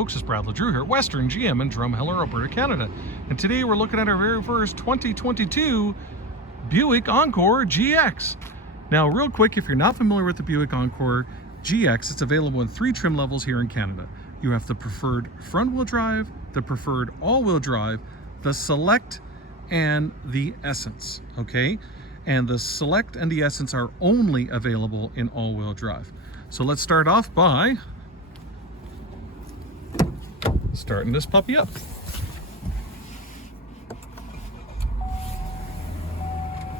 folks, it's Brad LeDrew here at Western GM in Drumheller, Alberta, Canada. And today we're looking at our very first 2022 Buick Encore GX. Now, real quick, if you're not familiar with the Buick Encore GX, it's available in 3 trim levels here in Canada. You have the preferred front-wheel drive, the preferred all-wheel drive, the Select, and the Essence, okay? And the Select and the Essence are only available in all-wheel drive. So let's start off by starting this puppy up.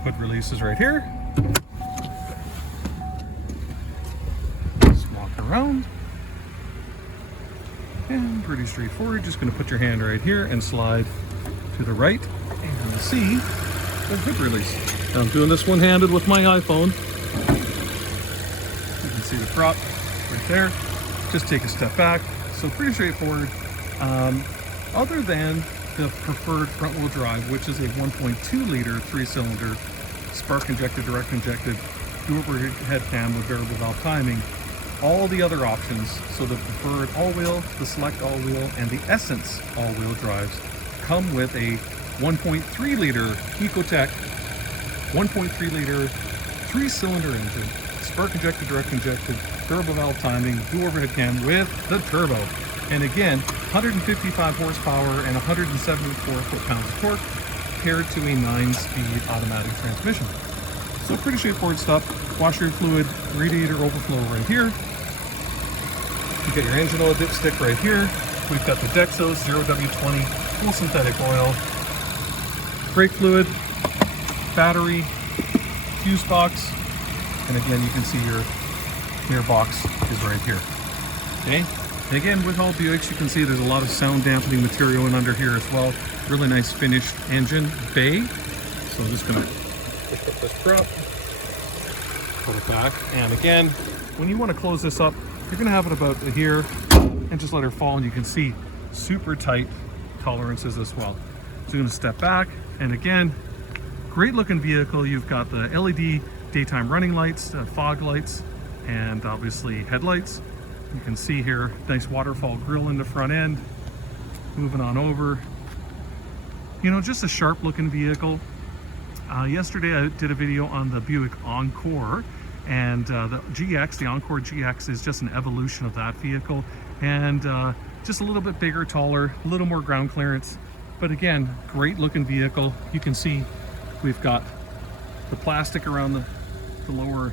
Hood release is right here. Just walk around. And pretty straightforward. Just going to put your hand right here and slide to the right and see the hood release. Now I'm doing this one-handed with my iPhone. You can see the prop right there. Just take a step back. So pretty straightforward. Other than the preferred front-wheel drive, which is a 1.2 liter 3-cylinder spark injected, direct injected, overhead cam with variable valve timing, all the other options, so the preferred all-wheel, the Select all-wheel, and the Essence all-wheel drives come with a 1.3 liter Ecotec 1.3 liter 3-cylinder engine, spark injected, direct injected, variable valve timing, dual overhead cam with the turbo. And again, 155 horsepower and 174 foot-pounds of torque paired to a 9-speed automatic transmission. So pretty straightforward stuff. Washer fluid, radiator overflow right here. You get your engine oil dipstick right here. We've got the Dexos 0W20 full synthetic oil, brake fluid, battery, fuse box, and again, you can see your mirror box is right here. Okay. And again, with all Buicks, you can see there's a lot of sound dampening material in under here as well. Really nice finished engine bay. So I'm just gonna pick up this prop, put it back. And again, when you want to close this up, you're gonna have it about here and just let her fall, and you can see super tight tolerances as well. So you're gonna step back, and again, great looking vehicle. You've got the LED daytime running lights, fog lights, and obviously headlights. You can see here, nice waterfall grille in the front end. Moving on over. You know, just a sharp looking vehicle. Yesterday I did a video on the Buick Encore, and the GX, the Encore GX, is just an evolution of that vehicle. And just a little bit bigger, taller, a little more ground clearance. But again, great looking vehicle. You can see we've got the plastic around the lower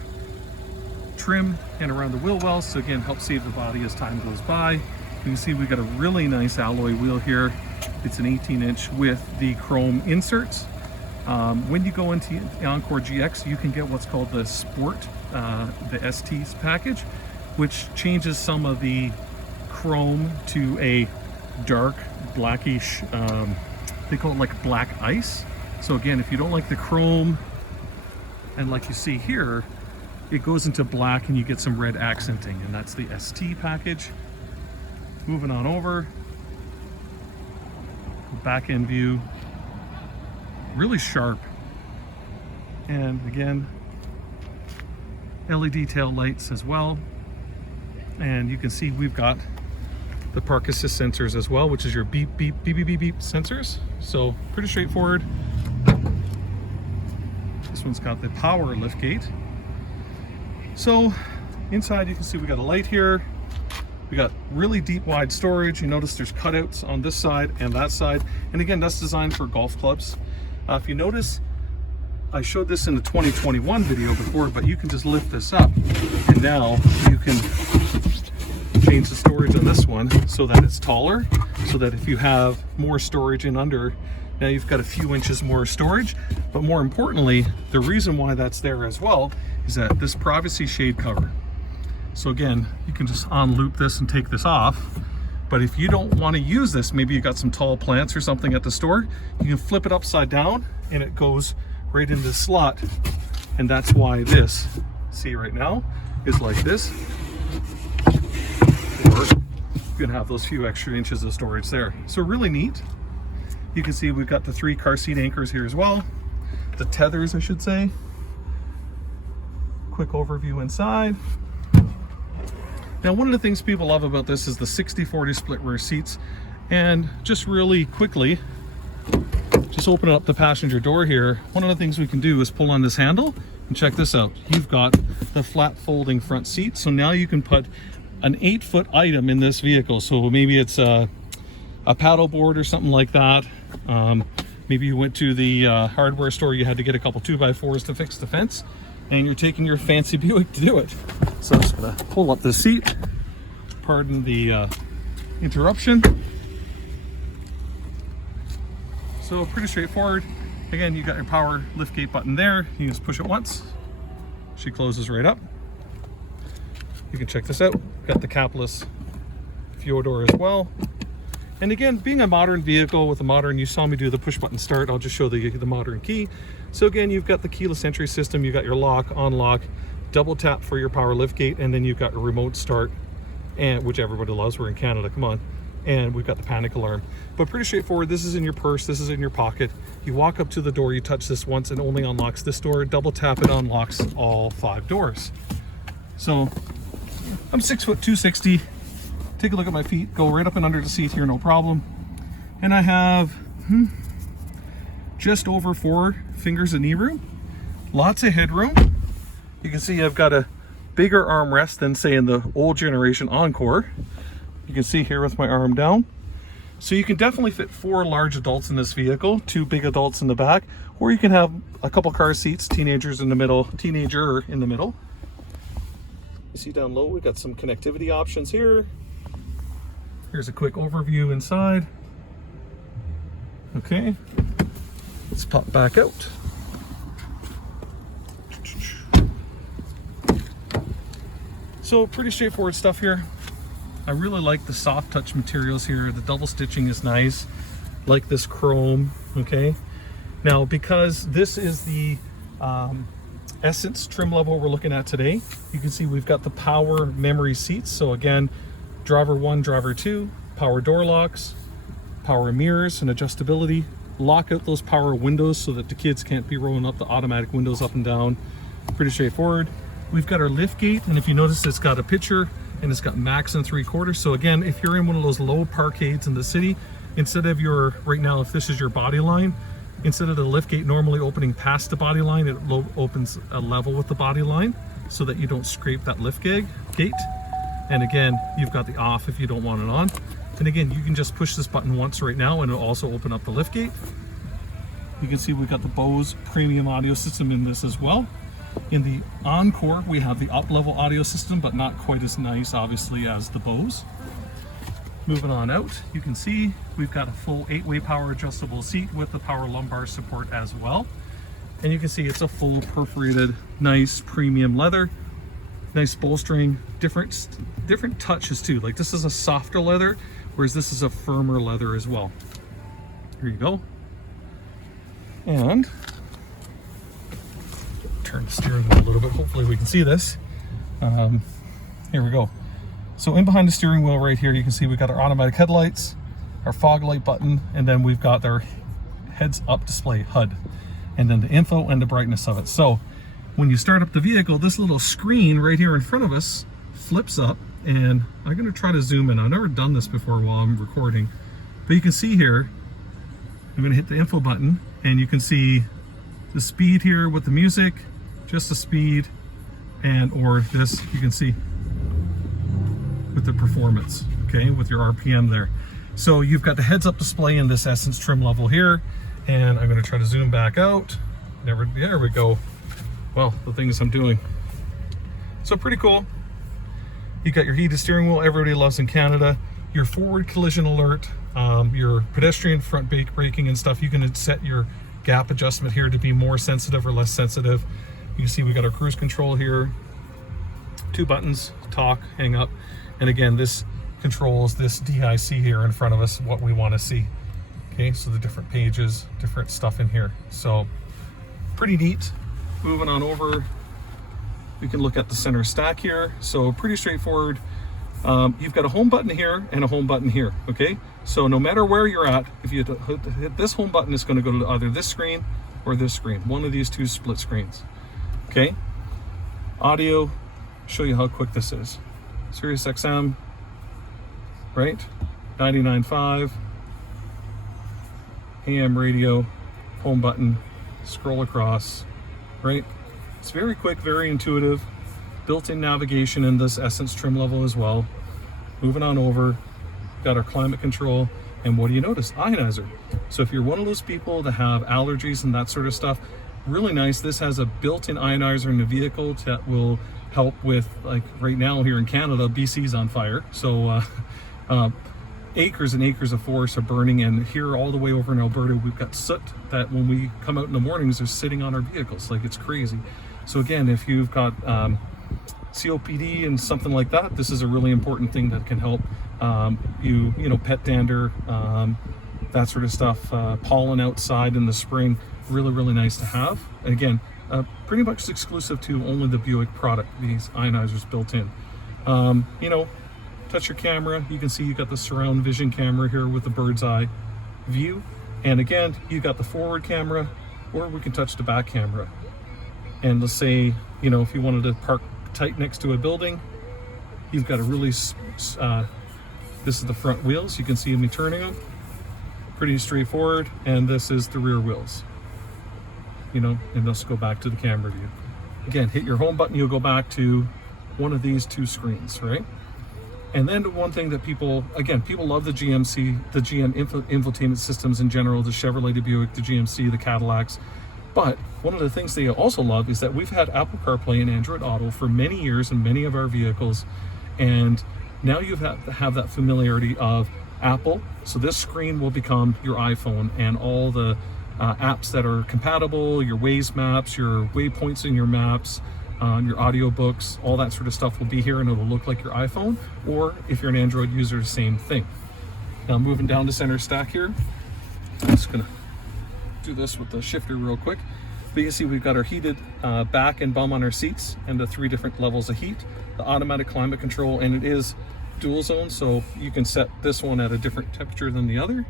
trim and around the wheel wells, so again, help save the body as time goes by. You can see we've got a really nice alloy wheel here. It's an 18-inch with the chrome inserts. When you go into the Encore GX, you can get what's called the Sport, the ST package, which changes some of the chrome to a dark blackish, they call it like black ice. So again, if you don't like the chrome, and like you see here, it goes into black and you get some red accenting, and that's the ST package. Moving on over, back end view, really sharp. And again, LED tail lights as well. And you can see we've got the park assist sensors as well, which is your beep, beep, beep, beep, beep, beep sensors. So pretty straightforward. This one's got the power lift gate. So inside you can see we got a light here. We got really deep wide storage. You notice there's cutouts on this side and that side. And again, that's designed for golf clubs. If you notice, I showed this in the 2021 video before, but you can just lift this up, and now you can change the storage on this one so that it's taller, so that if you have more storage in under, now you've got a few inches more storage. But more importantly, the reason why that's there as well is that this privacy shade cover. So again, you can just unloop this and take this off. But if you don't want to use this, maybe you got some tall plants or something at the store, you can flip it upside down and it goes right in this slot. And that's why this, see right now, is like this. Or you can have those few extra inches of storage there. So really neat. You can see we've got the 3 car seat anchors here as well. The tethers, I should say. Quick overview inside. Now, one of the things people love about this is the 60/40 split rear seats. And just really quickly, just open up the passenger door here. One of the things we can do is pull on this handle and check this out. You've got the flat folding front seat. So now you can put an 8-foot item in this vehicle. So maybe it's a paddle board or something like that. Maybe you went to the hardware store, you had to get a couple 2x4s to fix the fence, and you're taking your fancy Buick to do it. So I'm just gonna pull up the seat. Pardon the interruption. So pretty straightforward. Again, you got your power liftgate button there. You just push it once. She closes right up. You can check this out. Got the capless fuel door as well. And again, being a modern vehicle with a modern, you saw me do the push button start. I'll just show the modern key. So again, you've got the keyless entry system. You got your lock, unlock, double tap for your power liftgate, and then you've got your remote start, and which everybody loves. We're in Canada, come on. And we've got the panic alarm. But pretty straightforward. This is in your purse, this is in your pocket. You walk up to the door, you touch this once, and only unlocks this door. Double tap, it unlocks all 5 doors. So I'm 6 foot 260. Take a look at my feet, go right up and under the seat here, no problem. And I have just over 4 fingers of knee room. Lots of headroom. You can see I've got a bigger armrest than say in the old generation Encore. You can see here with my arm down. So you can definitely fit 4 large adults in this vehicle, 2 big adults in the back, or you can have a couple car seats, teenager in the middle. You see down low, we've got some connectivity options here. Here's a quick overview inside. Okay, let's pop back out. So pretty straightforward stuff here. I really like the soft touch materials here. The double stitching is nice. Like this chrome, okay? Now, because this is the Essence trim level we're looking at today, you can see we've got the power memory seats. So again, driver 1, driver 2, power door locks, power mirrors and adjustability. Lock out those power windows so that the kids can't be rolling up the automatic windows up and down. Pretty straightforward. We've got our lift gate, and if you notice, it's got a picture and it's got max and 3/4. So again, if you're in one of those low parkades in the city, instead of your, right now, if this is your body line, instead of the lift gate normally opening past the body line, it opens a level with the body line so that you don't scrape that lift gate. And again, you've got the off if you don't want it on. And again, you can just push this button once right now and it'll also open up the lift gate. You can see we've got the Bose premium audio system in this as well. In the Encore, we have the up-level audio system, but not quite as nice, obviously, as the Bose. Moving on out, you can see we've got a full 8-way power adjustable seat with the power lumbar support as well. And you can see it's a full perforated, nice premium leather, nice bolstering, different touches too. Like this is a softer leather, whereas this is a firmer leather as well. Here you go. And turn the steering wheel a little bit. Hopefully we can see this. Here we go. So in behind the steering wheel right here, you can see we've got our automatic headlights, our fog light button, and then we've got our heads up display HUD, and then the info and the brightness of it. So when you start up the vehicle, this little screen right here in front of us flips up, and I'm going to try to zoom in. I've never done this before while I'm recording, but you can see here, I'm going to hit the info button, and you can see the speed here with the music, just the speed, and or this, you can see with the performance, okay, with your RPM there. So you've got the heads-up display in this Essence trim level here, and I'm going to try to zoom back out. There we go. Well, the things I'm doing. So pretty cool. You got your heated steering wheel, everybody loves in Canada. Your forward collision alert, your pedestrian front braking and stuff. You can set your gap adjustment here to be more sensitive or less sensitive. You can see we got our cruise control here. 2 buttons, talk, hang up. And again, this controls this DIC here in front of us, what we want to see. Okay, so the different pages, different stuff in here. So pretty neat. Moving on over, we can look at the center stack here. So pretty straightforward. You've got a home button here and a home button here, okay? So no matter where you're at, if you hit this home button, it's going to go to either this screen or this screen, one of these 2 split screens, okay? Audio, show you how quick this is. Sirius XM, right? 99.5, AM radio, home button, scroll across, right? It's very quick, very intuitive. Built-in navigation in this Essence trim level as well. Moving on over, got our climate control, and what do you notice? Ionizer. So if you're one of those people that have allergies and that sort of stuff, really nice. This has a built-in ionizer in the vehicle that will help with, like right now here in Canada, BC's on fire. So acres and acres of forests are burning, and here all the way over in Alberta, we've got soot that when we come out in the mornings, they're sitting on our vehicles. Like, it's crazy. So again, if you've got COPD and something like that, this is a really important thing that can help you know, pet dander, that sort of stuff, pollen outside in the spring. Really, really nice to have. And again, pretty much exclusive to only the Buick product, these ionizers built in. You know, touch your camera, you can see you got the surround vision camera here with the bird's eye view. And again, you got the forward camera, or we can touch the back camera. And let's say, you know, if you wanted to park tight next to a building, you've got a really, this is the front wheels, you can see me turning them. Pretty straightforward. And this is the rear wheels. You know, and let's go back to the camera view. Again, hit your home button, you'll go back to one of these two screens, right? And then one thing that people love the GMC, the GM infotainment systems in general, the Chevrolet, the Buick, the GMC, the Cadillacs. But one of the things they also love is that we've had Apple CarPlay and Android Auto for many years in many of our vehicles. And now you have that familiarity of Apple. So this screen will become your iPhone, and all the apps that are compatible, your Waze maps, your waypoints in your maps, your audiobooks, all that sort of stuff will be here, and it'll look like your iPhone. Or if you're an Android user, the same thing. Now moving down the center stack here, I'm just gonna do this with the shifter real quick. But you can see we've got our heated back and bum on our seats, and the 3 different levels of heat, the automatic climate control, and it is dual zone, so you can set this one at a different temperature than the other.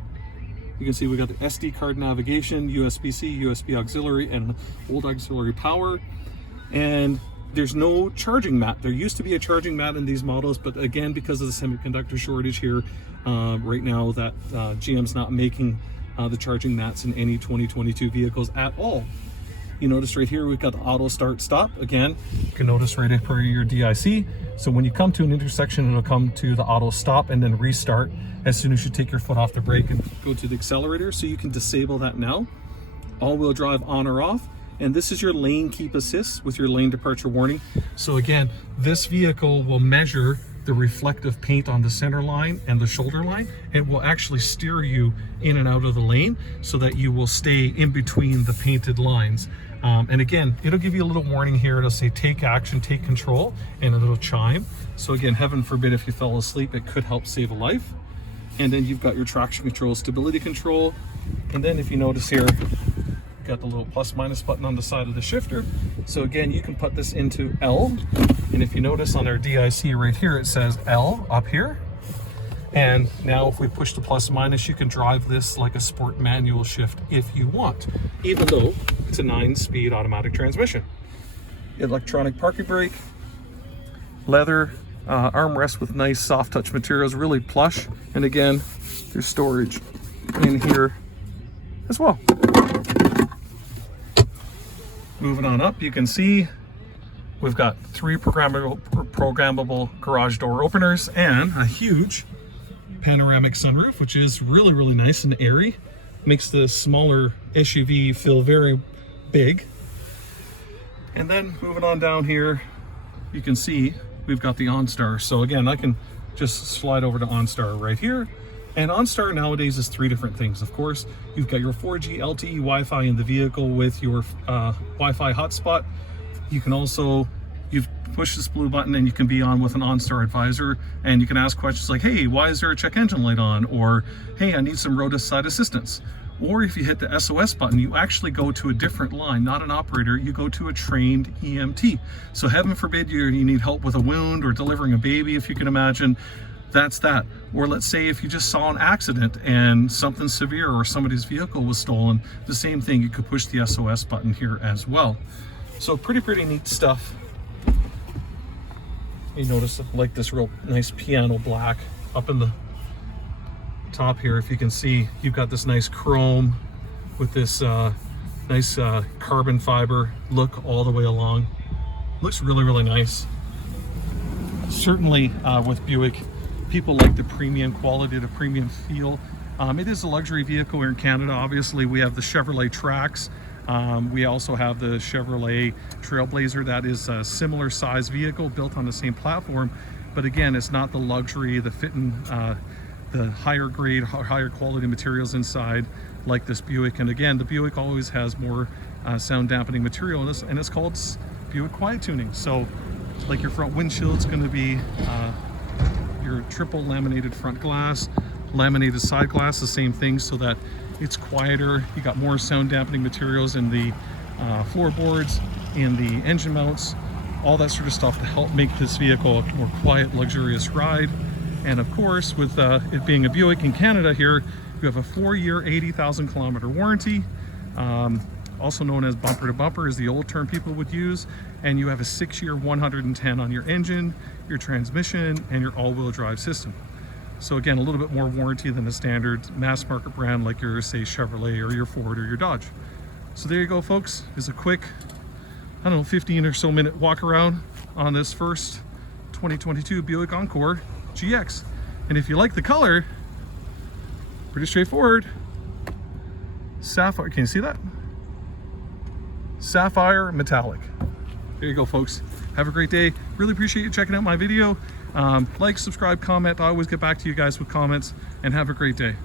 You can see we got the SD card navigation, USB-C, USB auxiliary, and old auxiliary power. And there's no charging mat. There used to be a charging mat in these models, but again, because of the semiconductor shortage here right now, that GM's not making the charging mats in any 2022 vehicles at all. You notice right here, we've got the auto start stop. Again, you can notice right per your DIC. So when you come to an intersection, it'll come to the auto stop and then restart as soon as you take your foot off the brake and go to the accelerator. So you can disable that now. All-wheel drive on or off. And this is your lane keep assist with your lane departure warning. So again, this vehicle will measure the reflective paint on the center line and the shoulder line, and will actually steer you in and out of the lane so that you will stay in between the painted lines. And again, it'll give you a little warning here. It'll say take action, take control, and a little chime. So again, heaven forbid if you fell asleep, it could help save a life. And then you've got your traction control, stability control. And then if you notice here, got the little plus minus button on the side of the shifter. So again, you can put this into L. And if you notice on our DIC right here, it says L up here. And now if we push the plus minus, you can drive this like a sport manual shift if you want, even though it's a 9-speed automatic transmission. Electronic parking brake, leather armrest with nice soft touch materials, really plush. And again, there's storage in here as well. Moving on up, you can see we've got 3 programmable garage door openers and a huge panoramic sunroof, which is really, really nice and airy. Makes the smaller SUV feel very big. And then moving on down here, you can see we've got the OnStar. So again, I can just slide over to OnStar right here. And OnStar nowadays is 3 different things. Of course, you've got your 4G LTE Wi-Fi in the vehicle with your Wi-Fi hotspot. You can also, you push this blue button and you can be on with an OnStar advisor, and you can ask questions like, hey, why is there a check engine light on? Or, hey, I need some roadside assistance. Or if you hit the SOS button, you actually go to a different line, not an operator, you go to a trained EMT. So heaven forbid you need help with a wound or delivering a baby, if you can imagine. That's that. Or let's say if you just saw an accident and something severe or somebody's vehicle was stolen, the same thing, you could push the SOS button here as well. So pretty neat stuff. You notice like this real nice piano black up in the top here. If you can see, you've got this nice chrome with this nice carbon fiber look all the way along. Looks really, really nice. Certainly with Buick, people like the premium quality, the premium feel. It is a luxury vehicle here in Canada. Obviously, we have the Chevrolet Trax. We also have the Chevrolet Trailblazer. That is a similar size vehicle built on the same platform, but again, it's not the luxury, the fitting, the higher grade, higher quality materials inside like this Buick. And again, the Buick always has more sound dampening material in this, and it's called Buick Quiet Tuning. So like your front windshield's going to be your triple laminated front glass, laminated side glass, the same thing, so that it's quieter. You got more sound dampening materials in the floorboards, in the engine mounts, all that sort of stuff to help make this vehicle a more quiet, luxurious ride. And of course, with it being a Buick in Canada here, you have a 4-year, 80,000 kilometer warranty, also known as bumper to bumper is the old term people would use. And you have a 6-year, 110 on your engine, your transmission, and your all-wheel drive system. So again, a little bit more warranty than the standard mass market brand like your, say, Chevrolet or your Ford or your Dodge. So there you go, folks. It's a quick, I don't know, 15 or so minute walk around on this first 2022 Buick Encore GX. And if you like the color, pretty straightforward. Sapphire, can you see that? Sapphire Metallic. There you go, folks. Have a great day. Really appreciate you checking out my video. Like, subscribe, comment. I always get back to you guys with comments, and have a great day.